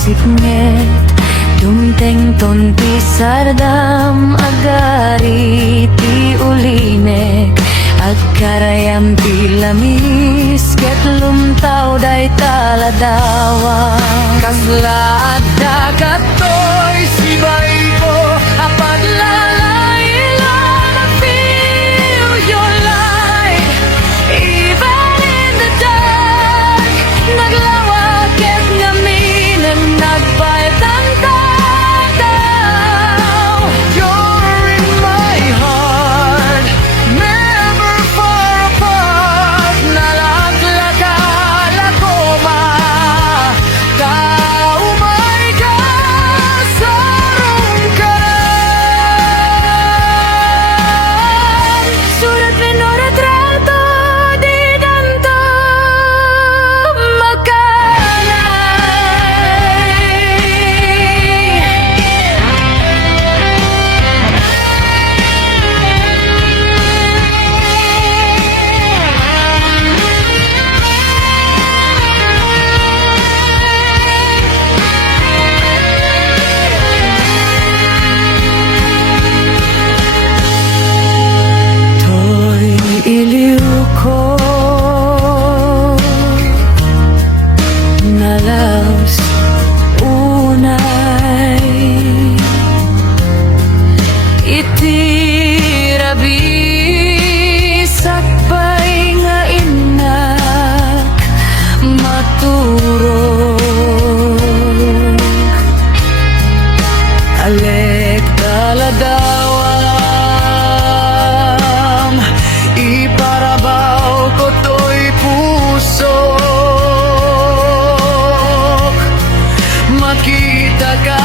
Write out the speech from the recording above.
sipnget dumteng ton pisardam agari ti ulinek agkarayam ti lamis ket lumtaw day taladawa kaslaat dakatoy sibay ko apag lalayla I feel your light even in the dark naglawag ket ngamin nagpaltang tataw you're in my heart never far apart nalaklakala ko ba kaumay ka sarong karan surat minuratrato di danto to'y iliw ko nalaws unay itirabi sakpay nga inak maturog alek taladawam iparabaw ko to'y puso makita ka